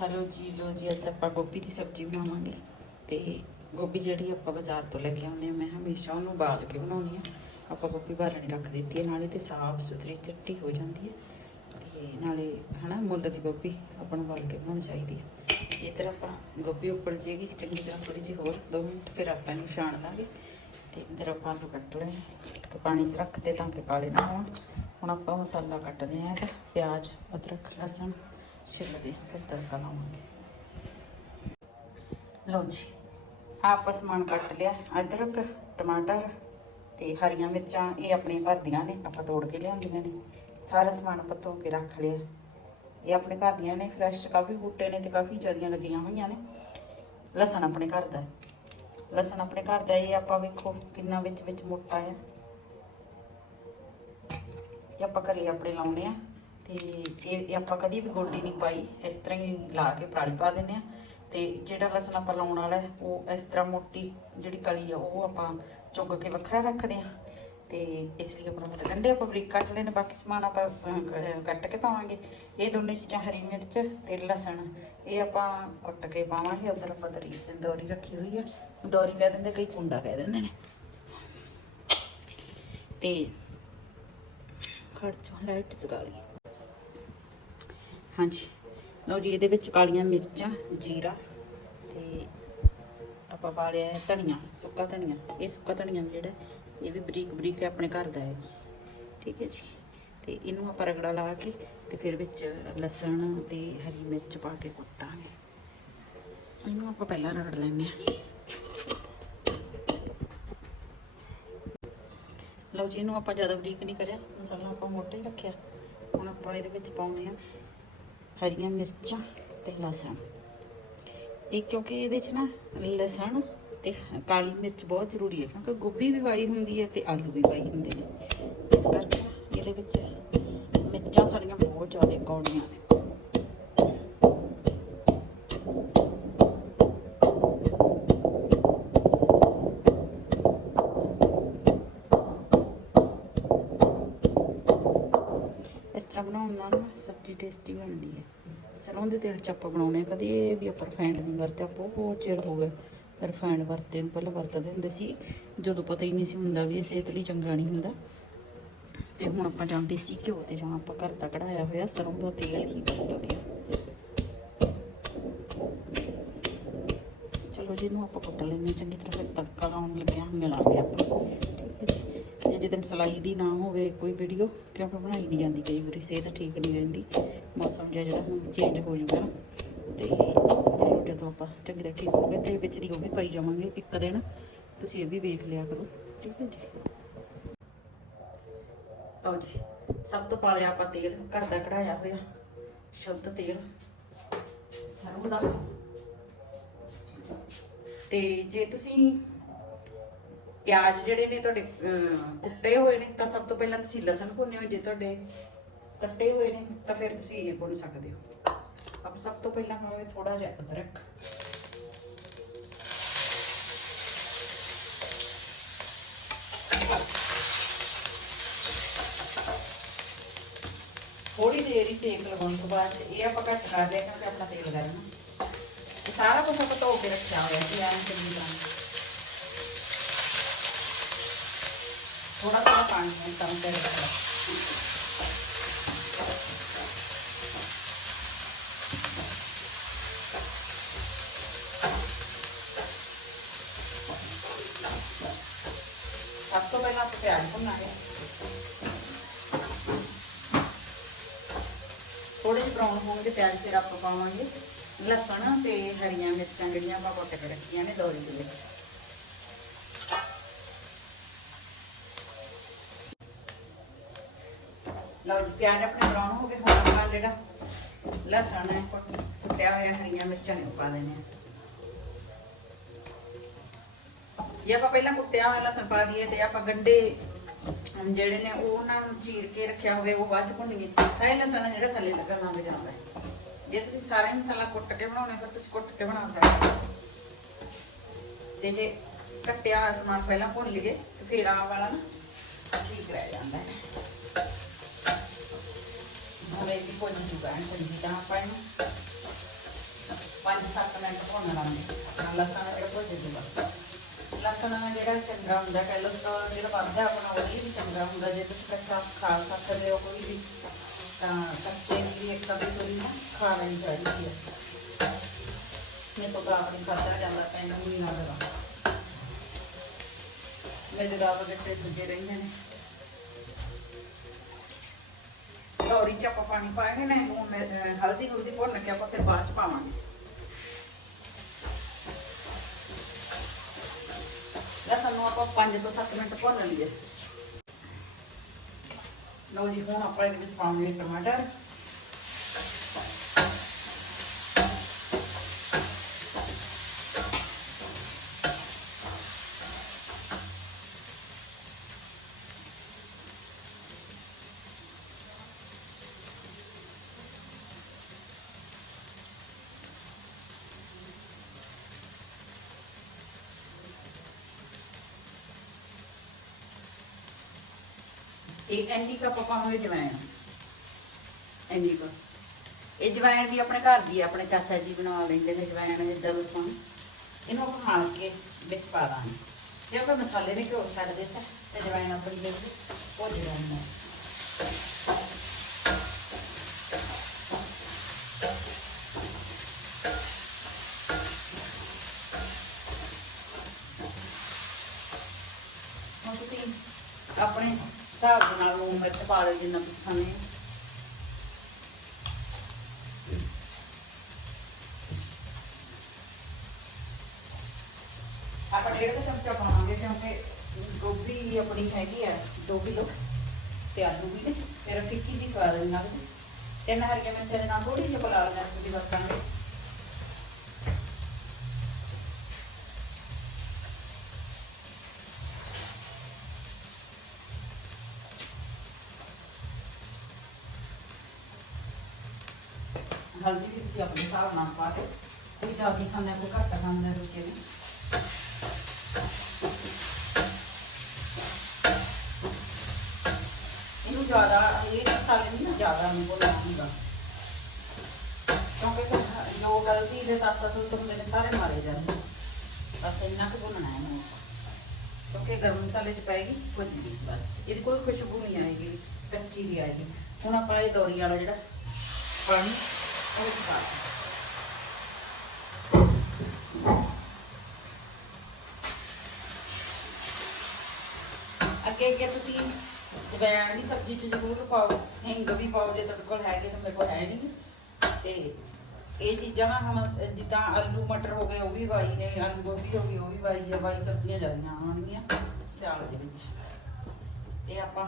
Hello ਜੀ ਲੋ ਜੀ, ਅੱਜ ਆਪਾਂ ਗੋਭੀ ਦੀ ਸਬਜ਼ੀ ਬਣਾਵਾਂਗੇ। ਤੇ ਗੋਭੀ ਜਿਹੜੀ ਆਪਾਂ ਬਾਜ਼ਾਰ ਤੋਂ ਲੈ ਕੇ ਆਉਂਦੇ ਆ ਮੈਂ ਹਮੇਸ਼ਾ ਉਹਨੂੰ ਉਬਾਲ ਕੇ ਬਣਾਉਣੀ ਆ ਆਪਾਂ ਗੋਭੀ ਬਾਲਣੀ ਰੱਖ ਦਿੱਤੀ ਹੈ, ਨਾਲੇ ਤੇ ਸਾਫ਼ ਸੁਥਰੀ ਚਿੱਟੀ ਹੋ ਜਾਂਦੀ ਹੈ। ਤੇ ਨਾਲੇ ਹਨਾ, ਮੁੱਲ ਦੀ ਗੋਭੀ ਆਪਾਂ ਨੂੰ ਉਬਾਲ ਕੇ ਬਣਾਉਣੀ ਚਾਹੀਦੀ ਹੈ। ਇਧਰ ਆਪਾਂ ਗੋਭੀ ਉੱਪਰ ਜੇਗੀ, ਚੰਗੀ ਤਰ੍ਹਾਂ ਥੋੜੀ ਜਿਹੀ ਹੋਰ 2 ਮਿੰਟ, ਫਿਰ ਆਪਾਂ ਇਹਨੂੰ ਛਾਣ ਦਾਂਗੇ ਤੇ ਇਧਰ ਆਪਾਂ ਆਲੂ ਕੱਟ ਲਏ ਤੇ ਪਾਣੀ 'ਚ ਰੱਖਦੇ ਤਾਂ ਕਿ ਕਾਲੇ ਨਾ ਹੋਣ। ਹੁਣ ਆਪਾਂ ਮਸਾਲਾ ਕੱਟਦੇ ਆਂ ਇਹਦਾ। ਪਿਆਜ਼, ਅਦਰਕ, ਲਸਣ ਛਿੱਲਦੇ ਫਿਰ ਤੜਕਾ ਲਾਵਾਂਗੇ। ਲਓ ਜੀ ਆਪਾਂ ਸਮਾਨ ਕੱਟ ਲਿਆ, ਅਦਰਕ, ਟਮਾਟਰ ਤੇ ਹਰੀਆਂ ਮਿਰਚਾਂ, ਇਹ ਆਪਣੇ ਘਰ ਦੀਆਂ ਨੇ, ਆਪਾਂ ਤੋੜ ਕੇ ਲਿਆਂਦੀਆਂ ਨੇ। ਸਾਰਾ ਸਮਾਨ ਆਪਾਂ ਧੋ ਕੇ ਰੱਖ ਲਿਆ। ਇਹ ਆਪਣੇ ਘਰ ਦੀਆਂ ਨੇ ਫਰੈਸ਼ ਕਾਫੀ ਬੂਟੇ ਨੇ ਤੇ ਕਾਫੀ ਜ਼ਿਆਦੀਆਂ ਲੱਗੀਆਂ ਹੋਈਆਂ ਨੇ। ਲਸਣ ਆਪਣੇ ਘਰ ਦਾ ਲਸਣ ਆਪਣੇ ਘਰ ਦਾ ਇਹ ਆਪਾਂ ਵੇਖੋ ਕਿੰਨਾ ਵਿੱਚ ਵਿੱਚ ਮੋਟਾ ਆ ਇਹ ਆਪਾਂ ਘਰੇ ਆਪਣੇ ਲਾਉਨੇ ਆ। ਤੇ ਇਹ ਆਪਾਂ ਕਦੀ ਵੀ ਗੋਡੀ ਨਹੀਂ ਪਾਈ, ਇਸ ਤਰ੍ਹਾਂ ਹੀ ਲਾ ਕੇ ਪਰਾਲੀ ਪਾ ਦਿੰਨੇ ਆ ਤੇ ਜਿਹੜਾ ਲਸਣ ਆਪਾਂ ਲਾਉਣ ਵਾਲਾ ਉਹ ਇਸ ਤਰ੍ਹਾਂ ਮੋਟੀ ਜਿਹੜੀ ਕਲੀ ਆ, ਉਹ ਆਪਾਂ ਚੁੱਗ ਕੇ ਵੱਖਰਾ ਰੱਖਦੇ ਆ ਤੇ ਇਸ ਲਈ ਆਪਾਂ ਮੋਟੇ ਗੰਡੇ ਆਪਾਂ ਬਰੀਕ ਕੱਟ ਲੈਣੇ, ਬਾਕੀ ਸਮਾਨ ਆਪਾਂ ਕੱਟ ਕੇ ਪਾਵਾਂਗੇ। ਇਹ ਦੋਨੇ ਚੀਜ਼ਾਂ ਹਰੀ ਮਿਰਚ ਤੇ ਲਸਣ, ਇਹ ਆਪਾਂ ਕੁੱਟ ਕੇ ਪਾਵਾਂਗੇ। ਉਧਰ ਆਪਾਂ ਦਰੀ, ਦੋਰੀ ਰੱਖੀ ਹੋਈ ਆ। ਦੋਰੀ ਕਹਿ ਦਿੰਦੇ, ਕਈ ਕੁੰਡਾ ਕਹਿ ਦਿੰਦੇ ਨੇ। ਤੇ ਖਰਚੋਂ ਲਾਈਟ ਜਗਾ ਲਈ ਹਾਂਜੀ। ਲਓ ਜੀ, ਇਹਦੇ ਵਿੱਚ ਕਾਲੀਆਂ ਮਿਰਚਾਂ, ਜੀਰਾ ਤੇ ਆਪਾਂ ਪਾ ਲਿਆ ਹੈ ਧਨੀਆ, ਸੁੱਕਾ ਧਨੀਆ। ਇਹ ਸੁੱਕਾ ਧਨੀਆ ਜਿਹੜਾ, ਇਹ ਵੀ ਬਰੀਕ ਬਰੀਕ ਆਪਣੇ ਘਰ ਦਾ ਹੈ ਜੀ। ਠੀਕ ਹੈ ਜੀ। ਤੇ ਇਹਨੂੰ ਆਪਾਂ ਰਗੜਾ ਲਾ ਕੇ ਤੇ ਫਿਰ ਵਿੱਚ ਲਸਣ ਤੇ ਹਰੀ ਮਿਰਚ ਪਾ ਕੇ ਕੁੱਟਾਂਗੇ। ਇਹਨੂੰ ਆਪਾਂ ਪਹਿਲਾਂ ਰਗੜ ਲੈਂਦੇ ਹਾਂ। ਲਓ ਜੀ, ਇਹਨੂੰ ਆਪਾਂ ਜ਼ਿਆਦਾ ਬਰੀਕ ਨਹੀਂ ਕਰਿਆ। ਮਸਾਲਾ ਆਪਾਂ ਮੋਟਾ ਹੀ ਰੱਖਿਆ। ਹੁਣ ਆਪਾਂ ਇਹਦੇ ਵਿੱਚ ਪਾਉਣੇ ਆ ਹਰੀਆਂ ਮਿਰਚਾਂ ਤੇ ਲਸਣ। ਇਹ ਕਿਉਂਕਿ ਇਹਦੇ 'ਚ ਨਾ ਲਸਣ ਤੇ ਕਾਲੀ ਮਿਰਚ ਬਹੁਤ ਜ਼ਰੂਰੀ ਹੈ, ਕਿਉਂਕਿ ਗੋਭੀ ਵੀ ਵਾਈ ਹੁੰਦੀ ਹੈ ਤੇ ਆਲੂ ਵੀ ਵਾਈ ਹੁੰਦੇ ਨੇ। ਇਸ ਕਰਕੇ ਨਾ ਇਹਦੇ ਵਿੱਚ ਮਿਰਚਾਂ ਸਾਡੀਆਂ ਬਹੁਤ ਜ਼ਿਆਦਾ ਕੌੜੀਆਂ ਨੇ ਇਸ ਤਰ੍ਹਾਂ ਬਣਾਉਣ ਨਾਲ ਨਾ ਟੇਸਟੀ ਬਣਦੀ ਹੈ। ਸਰੋਂ ਦੇ ਤੇਲ ਚ ਆਪਾਂ ਬਣਾਉਣੇ ਕਦੇ, ਇਹ ਵੀ ਆਪਾਂ ਰਿਫਾਈਂਡ ਨਹੀਂ ਵਰਤਿਆ, ਬਹੁਤ ਚਿਰ ਹੋ ਗਿਆ ਰਿਫਾਈਂਡ ਵਰਤੇ ਨੂੰ, ਪਹਿਲਾਂ ਵਰਤਦੇ ਹੁੰਦੇ ਸੀ। ਜਦੋਂ ਪਤਾ ਹੀ ਨਹੀਂ ਸੀ ਹੁੰਦਾ ਵੀ ਇਹ ਸਿਹਤ ਲਈ ਚੰਗਾ ਨਹੀਂ ਹੁੰਦਾ। ਤੇ ਹੁਣ ਆਪਾਂ ਜਾਂ ਦੇਸੀ ਘਿਓ ਤੇ, ਜਾਂ ਆਪਾਂ ਘਰ ਦਾ ਕਢਾਇਆ ਹੋਇਆ ਸਰੋਂ ਦਾ ਤੇਲ ਹੀ ਵਰਤਦੇ ਚਲੋ ਜੀ ਇਹਨੂੰ ਆਪਾਂ ਕੁੱਟ ਲੈਂਦੇ ਹਾਂ, ਚੰਗੀ ਤਰ੍ਹਾਂ ਫਿਰ ਤੜਕਾ ਲਾਉਣ ਲੱਗਿਆ, ਮਿਲਾਂਗੇ ਆਪਾਂ। ਠੀਕ ਹੈ ਜੀ। ਜਿੱਦਣ ਸਲਾਈ ਦੀ ਨਾ ਹੋਵੇ ਕੋਈ ਵੀਡੀਓ ਕਿਉਂਕਿ ਬਣਾਈ ਨਹੀਂ ਜਾਂਦੀ ਕਈ ਵਾਰੀ, ਸਿਹਤ ਠੀਕ ਨਹੀਂ ਰਹਿੰਦੀ, ਮੌਸਮ ਜਿਹਾ ਜਿਹੜਾ ਹੁਣ ਚੇਂਜ ਹੋ ਜਾਊਗਾ ਤੇ ਚਲੋ ਜਦੋਂ ਆਪਾਂ ਚੰਗੀ ਤਰ੍ਹਾਂ ਠੀਕ ਹੋ ਗਏ ਤੇ ਵਿੱਚ ਦੀ ਉਹ ਵੀ ਪਾਈ ਜਾਵਾਂਗੇ ਇੱਕ ਦਿਨ, ਤੁਸੀਂ ਇਹ ਵੀ ਵੇਖ ਲਿਆ ਕਰੋ, ਠੀਕ ਹੈ ਜੀ? ਲਓ ਜੀ, ਸਭ ਤੋਂ ਪਾਲਿਆ ਆਪਾਂ ਤੇਲ, ਘਰ ਦਾ ਕਢਾਇਆ ਹੋਇਆ, ਸ਼ੁੱਧ ਤੇਲ, ਸਰੋਂ ਦਾ। ਤੇ ਜੇ ਤੁਸੀਂ ਪਿਆਜ਼ ਜਿਹੜੇ ਨੇ ਤੁਹਾਡੇ ਕੁੱਟੇ ਹੋਏ ਨੇ, ਤਾਂ ਸਭ ਤੋਂ ਪਹਿਲਾਂ ਤੁਸੀਂ ਲਸਣ ਭੁੰਨੇ ਜੇ ਤੁਹਾਡੇ, ਕੱਟੇ ਹੋਏ ਨੇ, ਤਾਂ ਫਿਰ ਤੁਸੀਂ ਇਹ ਭੁੰਨ ਸਕਦੇ ਹੋ। ਆਪ ਸਭ ਤੋਂ ਪਹਿਲਾਂ ਪਾਵਾਂਗੇ ਥੋੜਾ ਜਿਹਾ ਅਦਰਕ। ਥੋੜੀ ਦੇਰ ਹੀ ਸੇਕ ਲਗਾਉਣ ਤੋਂ ਬਾਅਦ ਇਹ ਆਪਾਂ ਘੱਟ ਕਰ ਦਿਆ ਕਿਉਂਕਿ ਆਪਣਾ ਤੇਲ ਗਰਮ ਸਾਰਾ ਕੁਝ ਆਪਾਂ ਧੋ ਕੇ ਰੱਖਿਆ ਹੋਇਆ ਸੀ ਐਂ ਚੰਗੀ ਤਰ੍ਹਾਂ। ਥੋੜਾ ਥੋੜਾ ਪਾਣੀ ਨਾਲ ਕੰਮ ਕਰ ਸਭ ਤੋਂ ਪਹਿਲਾਂ ਆਪਾਂ ਪਿਆਜ਼ ਭੁੰਨਾਂਗੇ। ਥੋੜੇ ਜਿਹੇ ਬਰਾਊਨ ਹੋਣਗੇ, ਪਿਆਜ਼ ਫਿਰ ਆਪਾਂ ਪਾਵਾਂਗੇ। ਲਸਣ ਤੇ ਹਰੀਆਂ ਮਿਰਚਾਂ ਜਿਹੜੀਆਂ ਆਪਾਂ ਕੁੱਟ ਕੇ ਰੱਖੀਆਂ ਨੇ ਦੋਰੀ ਦੇ ਵਿੱਚ। ਲਓ ਜੀ, ਪਿਆਜ਼ ਆਪਣੇ ਬਰਾਊਨ ਹੋ ਗਏ, ਹੁਣ ਆਪਾਂ ਜਿਹੜਾ ਲਸਣ ਹੈ ਕੁੱਟਿਆ ਹੋਇਆ ਹਰੀਆਂ ਮਿਰਚਾਂ ਨੇ ਪਾ ਦੇਣੇ ਆ ਆਪਾਂ ਪਹਿਲਾਂ ਕੁੱਟਿਆ ਹੋਇਆ ਲਸਣ ਪਾ ਦਈਏ ਤੇ ਆਪਾਂ ਗੰਡੇ ਜਿਹੜੇ ਨੇ ਉਹ ਉਹਨਾਂ ਨੂੰ ਚੀਰ ਕੇ ਰੱਖਿਆ ਹੋਵੇ, ਉਹ ਬਾਅਦ ਚ ਭੁੰਨੀਏ ਤਾਂ ਇਹ ਲਸਣ ਜਿਹੜਾ ਥੱਲੇ ਲੱਗਣ ਲੱਗ ਜਾਂਦਾ ਹੈ। ਜੇ ਤੁਸੀਂ ਸਾਰਾ ਮਸਾਲਾ ਕੁੱਟ ਕੇ ਬਣਾਉਣੇ ਤਾਂ ਤੁਸੀਂ ਕੁੱਟ ਕੇ ਬਣਾ ਸਕਦੇ ਹੋ। ਤੇ ਜੇ ਕੱਟਿਆ ਹੋਇਆ ਸਮਾਨ ਪਹਿਲਾਂ ਭੁੰਨ ਲਈਏ, ਤੇ ਫਿਰ ਆਹ ਵਾਲਾ ਨਾ ਠੀਕ ਰਹਿ ਜਾਂਦਾ ਹੈ। ਹੁਣ ਇਹ ਵੀ ਭੁੰਨ ਜੂਗਾ ਚੰਗੀ ਤਰ੍ਹਾਂ ਆਪਾਂ ਇਹਨੂੰ 5-7 ਮਿੰਟ ਭੁੰਨ ਲਾਂਗੇ ਲਸਣ ਜਿਹੜਾ ਭੁੱਜ ਜੂਗਾ ਲਸਣ ਜਿਹੜਾ ਚੰਗਾ ਹੁੰਦਾ ਕੋਲੇਸਟ੍ਰੋਲ ਜਿਹੜਾ ਵੱਧਦਾ ਆਪਣਾ ਉਹ ਵੀ ਚੰਗਾ ਹੁੰਦਾ ਜੇ ਤੁਸੀਂ ਕੱਚਾ ਖਾ ਸਕਦੇ ਹੋ ਕੋਈ ਵੀ ਤਾਂ ਕੱਚੇ ਦੀ ਇੱਕ ਤਾਂ ਥੋੜੀ ਨਾ ਖਾ ਲੈਣੀ ਚਾਹੀਦੀ ਹੈ ਮੇਰੇ ਤੋਂ ਤਾਂ ਆਪਣੀ ਖਾਧਾ ਜਾਂਦਾ ਪੈਣਾ ਨਹੀਂ ਲੱਗਦਾ ਮੇਰੇ ਦਾ ਬੇਟੇ ਦੂਜੇ ਰਹਿੰਦੇ ਨੇ ਔਰੀ ਚ ਆਪਾਂ ਪਾਣੀ ਪਾਏ ਨੇ ਲੂਣ ਮਿਰਚ, ਅਹ ਹਲਦੀ ਹੁਲਦੀ ਭੁੰਨ ਕੇ ਆਪਾਂ ਫਿਰ ਬਾਅਦ ਚ ਪਾਵਾਂਗੇ। ਲਸਣ ਨੂੰ ਆਪਾਂ 5 ਤੋਂ 7 ਮਿੰਟ ਭੁੰਨ ਲਈਏ। ਲਓ ਜੀ ਹੁਣ ਆਪਾਂ ਇਹਦੇ ਵਿੱਚ ਪਾਵਾਂਗੇ ਟਮਾਟਰ। ਇਹ ਐਂਡੀ ਕੱਪ ਪਾਵਾਂਗੇ ਜਵੈਣ ਐਂਡੀ ਕੱਪ ਇਹ ਜਵੈਣ ਵੀ ਆਪਣੇ ਘਰ ਦੀ ਆਪਣੇ ਚਾਚਾ ਜੀ ਬਣਾ ਲੈਂਦੇ ਨੇ ਜਵੈਣ ਜਿੱਦਾਂ ਲਸਣ ਇਹਨੂੰ ਆਪਾਂ ਹਾਲ ਕੇ ਵਿੱਚ ਪਾ ਦਾਂਗੇ। ਜੇ ਆਪਾਂ ਮਸਾਲੇ ਨੇ ਘਿਓ ਛੱਡ ਦਿੱਤਾ, ਤੇ ਜਵੈਣ ਆਪਣੀ ਜਿਹੜੀ ਉਹ ਜਵੈਣ ਹੈ ਆਪਣੇ ਹਿਸਾਬ ਦੇ ਨਾਲ ਲੂਣ ਮਿਰਚ ਪਾ ਲਓ ਜਿੰਨਾ ਤੁਸੀਂ ਖਾਣੇ ਆਪਾਂ ਡੇਢ ਕੁ ਚਮਚਾ ਪਾਵਾਂਗੇ ਕਿਉਂਕਿ ਗੋਭੀ ਆਪਣੀ ਹੈਗੀ ਆ 2 ਕਿਲੋ ਤੇ ਆਲੂ ਵੀ ਨੇ, ਫਿਰ ਫਿੱਕੀ ਦੀ ਸਵਾਦ ਨਾਲ ਤਿੰਨ ਹਰੀਆਂ ਮਿਰਚਾਂ ਦੇ ਨਾਲ ਥੋੜੀ ਜਿਹੀ ਪਲਾ ਲੈਣਾ ਤੁਸੀਂ ਵਰਤਾਂਗੇ। ਹਲਦੀ ਵੀ ਤੁਸੀਂ ਆਪਣੇ ਹਿਸਾਬ ਨਾਲ ਪਾ ਕੇ ਕੋਈ ਜ਼ਿਆਦਾ ਖਾਂਦਾ ਕੋਈ ਘੱਟ ਖਾਂਦਾ ਰੁਕੇ ਨੇ ਇਹਨੂੰ ਜ਼ਿਆਦਾ, ਇਹ ਮਸਾਲੇ ਨਹੀਂ ਨਾ ਜ਼ਿਆਦਾ ਨਹੀਂ ਬੋਲਣਾ ਕਿਉਂਕਿ ਜੋ ਗਲਤੀ ਦੇ ਤੱਤ ਤੋਂ ਮੇਰੇ ਸਾਰੇ ਮਾਰੇ ਜਾਂਦੇ ਬਸ ਇੰਨਾ ਕੁ ਭੁੰਨਣਾ ਹੈ ਇਹਨੂੰ। ਕਿਉਂਕਿ ਗਰਮ ਮਸਾਲੇ ਚ ਪਏਗੀ ਕੁਝ ਨਹੀਂ ਬਸ। ਇਹਦੀ ਕੋਈ ਖੁਸ਼ਬੂ ਨਹੀਂ ਆਏਗੀ, ਕੱਚੀ ਵੀ ਆਏਗੀ। ਹੁਣ ਆਪਾਂ ਇਹ ਦੌਰੀ ਵਾਲਾ ਜਿਹੜਾ ਪਾਣੀ ਉਹ ਪਾ ਅੱਗੇ ਅੱਗੇ ਤੁਸੀਂ ਜਵੈਣ ਦੀ ਸਬਜ਼ੀ ਚ ਜ਼ਰੂਰ ਪਾਓ, ਹਿੰਗ ਵੀ ਪਾਓ ਜੇ ਤੁਹਾਡੇ ਕੋਲ ਹੈਗੇ ਤਾਂ ਮੇਰੇ ਕੋਲ ਹੈ ਨਹੀਂ। ਤੇ ਇਹ ਚੀਜ਼ਾਂ ਨਾ ਹੁਣ ਜਿੱਦਾਂ ਆਲੂ, ਮਟਰ ਹੋ ਗਏ, ਉਹ ਵੀ ਵਾਈ ਨੇ, ਆਲੂ ਗੋਭੀ ਹੋ ਗਈ, ਉਹ ਵੀ ਵਾਈ ਆ, ਵਾਈ ਸਬਜ਼ੀਆਂ ਜਾਂਦੀਆਂ ਆਉਣਗੀਆਂ ਸਿਆਲ ਦੇ ਵਿੱਚ। ਤੇ ਆਪਾਂ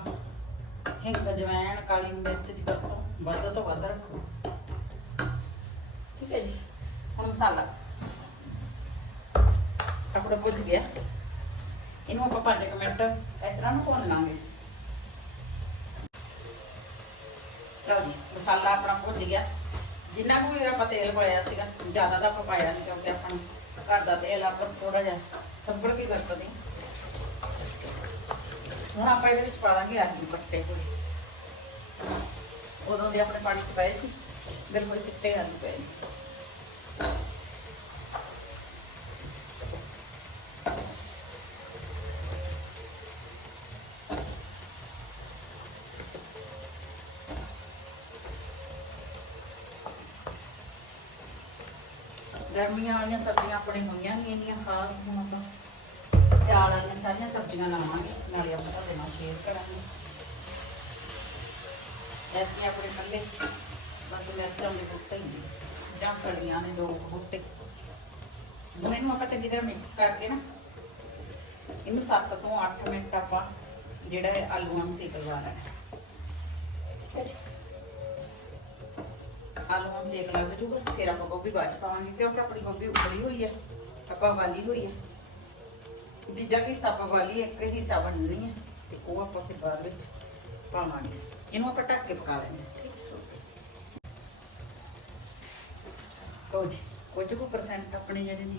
ਹਿੰਗ ਜਵੈਣ ਕਾਲੀ ਮਿਰਚ ਦੀ ਵਰਤੋਂ ਵੱਧ ਤੋਂ ਵੱਧ ਰੱਖੋ। ਠੀਕ ਹੈ ਜੀ ਹੁਣ ਮਸਾਲਾ। ਆਪਣਾ ਭੁੱਜ ਗਿਆ। ਇਹਨੂੰ ਆਪਾਂ 5 ਮਿੰਟ ਇਸ ਤਰ੍ਹਾਂ ਨੂੰ ਭੁੰਨ ਲਾਂਗੇ। ਲਓ ਜੀ, ਮਸਾਲਾ ਆਪਣਾ ਭੁੱਜ ਗਿਆ। ਜਿੰਨਾ ਕੁ ਵੀ ਆਪਾਂ ਤੇਲ ਪਾਇਆ ਸੀਗਾ, ਜ਼ਿਆਦਾ ਤਾਂ ਆਪਾਂ ਪਾਇਆ ਨਹੀਂ ਕਿਉਂਕਿ ਆਪਾਂ ਘਰ ਦਾ ਤੇਲ ਆਪਾਂ ਥੋੜਾ ਜਿਹਾ ਸੰਭਲ ਕੇ ਵਰਤਦੇ। ਹੁਣ ਆਪਾਂ ਇਹਦੇ ਵਿੱਚ ਪਾ ਦਾਂਗੇ ਆਲੂ ਪੱਟੇ ਹੋਏ ਉਦੋਂ ਦੇ ਆਪਣੇ ਪਾਣੀ ਚ ਪਏ ਸੀ, ਬਿਲਕੁਲ ਚਿੱਟੇ ਆਲੂ ਪਏ। ਗਰਮੀਆਂ ਵਾਲੀਆਂ ਸਬਜ਼ੀਆਂ ਆਪਣੇ ਹੋਈਆਂ ਨਹੀਂ ਇੰਨੀਆਂ ਖਾਸ, ਹੁਣ ਆਪਾਂ ਸਿਆਲ ਵਾਲੀਆਂ ਸਾਰੀਆਂ ਸਬਜ਼ੀਆਂ ਲਾਵਾਂਗੇ, ਨਾਲੇ ਆਪਾਂ ਤੁਹਾਡੇ ਨਾਲ ਸ਼ੇਅਰ ਕਰਾਂਗੇ। ਐਤਕੀ ਆਪਣੇ ਪੱਲੇ ਬਸ ਮਿਰਚਾਂ ਦੇ ਬੁੱਟੇ ਹੀ ਜਾਂ ਫਲੀਆਂ ਨੇ, ਦੋ ਕੁ ਬੁੱਟੇ। ਹੁਣ ਇਹਨੂੰ ਆਪਾਂ ਚੰਗੀ ਤਰ੍ਹਾਂ ਮਿਕਸ ਕਰਕੇ ਨਾ, ਇਹਨੂੰ 7 ਤੋਂ 8 ਮਿੰਟ ਆਪਾਂ ਜਿਹੜਾ ਇਹ ਆਲੂਆਂ ਨੂੰ ਸੇਕ ਲਵਾ ਹੈ। ਆਲੂ ਹੁਣ ਸੇਕ ਲੱਗ ਜੂਗਾ। ਫਿਰ ਆਪਾਂ ਗੋਭੀ ਬਾਅਦ ਚ ਪਾਵਾਂਗੇ, ਕਿਉਂਕਿ ਆਪਣੀ ਗੋਭੀ ਉਬਲੀ ਹੋਈ ਹੈ ਆਪਾਂ ਵਾਲੀ ਹੋਈ ਹੈ ਦੂਜਾ ਹਿੱਸਾ ਆਪਾਂ ਵਾਲੀ ਇੱਕ ਹਿੱਸਾ ਬਣਨੀ ਹੈ ਤੇ ਉਹ ਆਪਾਂ ਫਿਰ ਬਾਅਦ ਵਿੱਚ ਪਾਵਾਂਗੇ। ਇਹਨੂੰ ਆਪਾਂ ਢੱਕ ਕੇ ਪਕਾ ਲੈਂਦੇ ਠੀਕ ਹੈ? ਜੀ, ਕੁਝ ਕੁ ਪਰਸੈਂਟ ਆਪਣੇ ਜਿਹੜੇ ਨੇ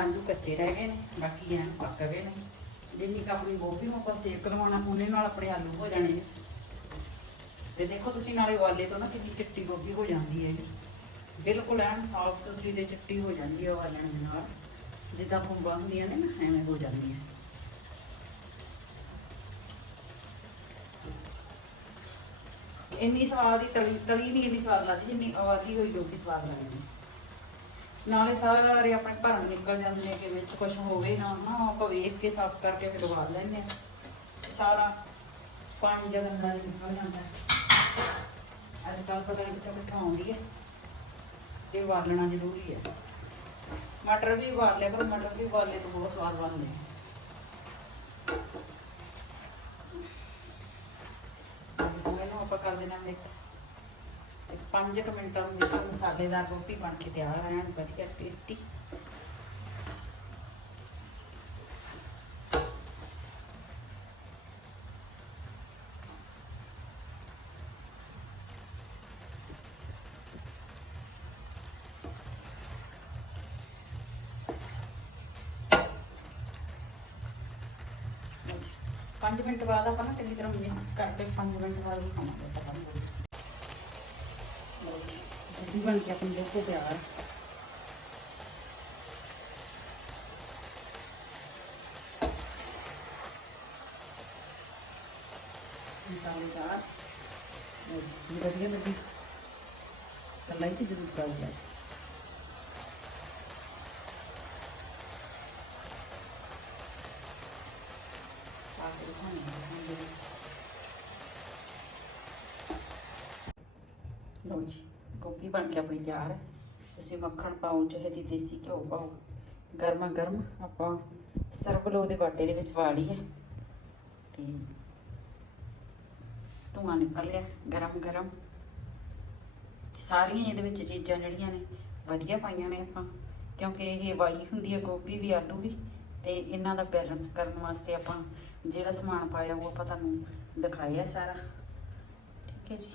ਆਲੂ ਕੱਚੇ ਰਹਿ ਗਏ ਨੇ, ਬਾਕੀ ਐਨ ਪੱਕ ਗਏ ਨੇ। ਜਿੰਨੀ ਕੁ ਆਪਣੀ ਗੋਭੀ ਨੂੰ ਆਪਾਂ ਸੇਕ ਲਵਾਉਣਾ, ਉਹਨੇ ਨਾਲ ਆਪਣੇ ਆਲੂ ਹੋ ਜਾਣੇ ਨੇ। ਤੇ ਦੇਖੋ ਤੁਸੀਂ ਨਾਲੇ ਵਾਲੇ ਤੋਂ ਨਾ ਕਿੰਨੀ ਚਿੱਟੀ ਗੋਭੀ ਹੋ ਜਾਂਦੀ ਹੈ ਜੀ। ਬਿਲਕੁਲ ਐਨ ਸਾਫ਼ ਸੁਥਰੀ ਤੇ ਚਿੱਟੀ ਹੋ ਜਾਂਦੀ ਹੈ ਵਾਲਣ ਦੇ ਨਾਲ। ਜਿੱਦਾਂ ਖੁੰਬਾਂ ਹੁੰਦੀਆਂ ਨੇ ਨਾ, ਐਵੇਂ ਹੋ ਜਾਂਦੀਆਂ ਇੰਨੀ ਸਵਾਦ ਹੀ ਤਲੀ ਤਲੀ ਨਹੀਂ ਇੰਨੀ ਸਵਾਦ ਲੱਗਦੀ, ਜਿੰਨੀ ਆਵਾਦੀ ਹੋਈ ਗੋਭੀ ਸਵਾਦ ਲੱਗਦੀ। ਨਾਲੇ ਸਾਰੇ ਆਪਣੇ ਭਰਨ ਨਿਕਲ ਜਾਂਦੇ ਨੇ ਕਿ ਵਿੱਚ ਕੁਝ ਹੋਵੇ ਨਾ ਨਾ ਆਪਾਂ ਵੇਖ ਕੇ ਸਾਫ਼ ਕਰਕੇ ਫਿਰ ਉਬਾਲ ਲੈਂਦੇ ਆ ਸਾਰਾ ਪਾਣੀ ਜਦੋਂ ਅੰਦਰ ਨਿਕਲ ਜਾਂਦਾ ਹੈ। ਅੱਜ ਕੱਲ੍ਹ ਪਤਾ ਨਹੀਂ ਕਿੱਥੇ ਕਿੱਥੋਂ ਆਉਂਦੀ ਹੈ। ਤੇ ਉਬਾਲਣਾ ਜ਼ਰੂਰੀ ਹੈ। ਮਟਰ ਵੀ ਉਬਾਲ ਲਿਆ ਕਰੋ, ਮਟਰ ਵੀ ਉਬਾਲੇ ਤੋਂ ਬਹੁਤ ਸਵਾਦ ਬਣਦੇ ਇਹਨੂੰ ਆਪਾਂ ਕਰ ਦੇਣਾ ਮਿਕਸ ਤੇ 5 ਮਿੰਟਾਂ ਨੂੰ ਮਸਾਲੇਦਾਰ ਗੋਭੀ ਬਣ ਕੇ ਤਿਆਰ ਆ, ਐਨ ਵਧੀਆ ਟੇਸਟੀ ਪੰਜ ਮਿੰਟ ਬਾਅਦ ਆਪਾਂ ਨਾ ਚੰਗੀ ਤਰ੍ਹਾਂ ਮਿਕਸ ਕਰਕੇ 5 ਮਿੰਟ ਬਾਅਦ ਹੀ ਖਾਵਾਂਗੇ ਪਤਾ ਨਹੀਂ ਜਲਦੀ ਬਣ ਕੇ ਆਪਣੀ ਦੇਖੋ ਤਿਆਰ। ਮਸਾਲੇਦਾਰ। ਵਧੀਆ ਲੱਗੀ। ਕੱਲਾ ਹੀ ਤੇ ਜ਼ਰੂਰ ਪਾਉਂਗਾ ਪਾ ਕੇ ਦਿਖਾਉਂਦੀ ਹਾਂ ਇਹਦੇ ਵਿੱਚ। ਲਓ ਜੀ, ਗੋਭੀ ਬਣ ਕੇ ਆਪਣੀ ਤਿਆਰ ਹੈ। ਤੁਸੀਂ ਮੱਖਣ ਪਾਓ, ਚਾਹੇ ਦੀ ਦੇਸੀ ਘਿਓ ਪਾਓ, ਗਰਮਾ ਗਰਮ ਆਪਾਂ ਸਰਵ ਲੋ ਦੇ ਬਾਟੇ ਦੇ ਵਿੱਚ ਪਾ ਲਈ ਹੈ ਤੇ ਧੂਆਂ ਨਿਕਲਿਆ ਗਰਮ ਗਰਮ। ਸਾਰੀਆਂ ਇਹਦੇ ਵਿੱਚ ਚੀਜ਼ਾਂ ਜਿਹੜੀਆਂ ਨੇ, ਵਧੀਆ ਪਾਈਆਂ ਨੇ ਆਪਾਂ। ਕਿਉਂਕਿ ਇਹ ਵਾਈ ਹੁੰਦੀ ਹੈ ਗੋਭੀ ਵੀ, ਆਲੂ ਵੀ। ਤੇ ਇਹਨਾਂ ਦਾ ਬੈਲੈਂਸ ਕਰਨ ਵਾਸਤੇ ਆਪਾਂ ਜਿਹੜਾ ਸਮਾਨ ਪਾਇਆ ਉਹ ਆਪਾਂ ਤੁਹਾਨੂੰ ਦਿਖਾਇਆ ਸਾਰਾ। ਠੀਕ ਹੈ ਜੀ।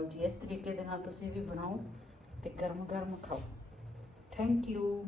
ਲਓ ਜੀ, ਇਸ ਤਰੀਕੇ ਦੇ ਨਾਲ ਤੁਸੀਂ ਵੀ ਬਣਾਓ ਤੇ ਗਰਮ ਗਰਮ ਖਾਓ। Thank you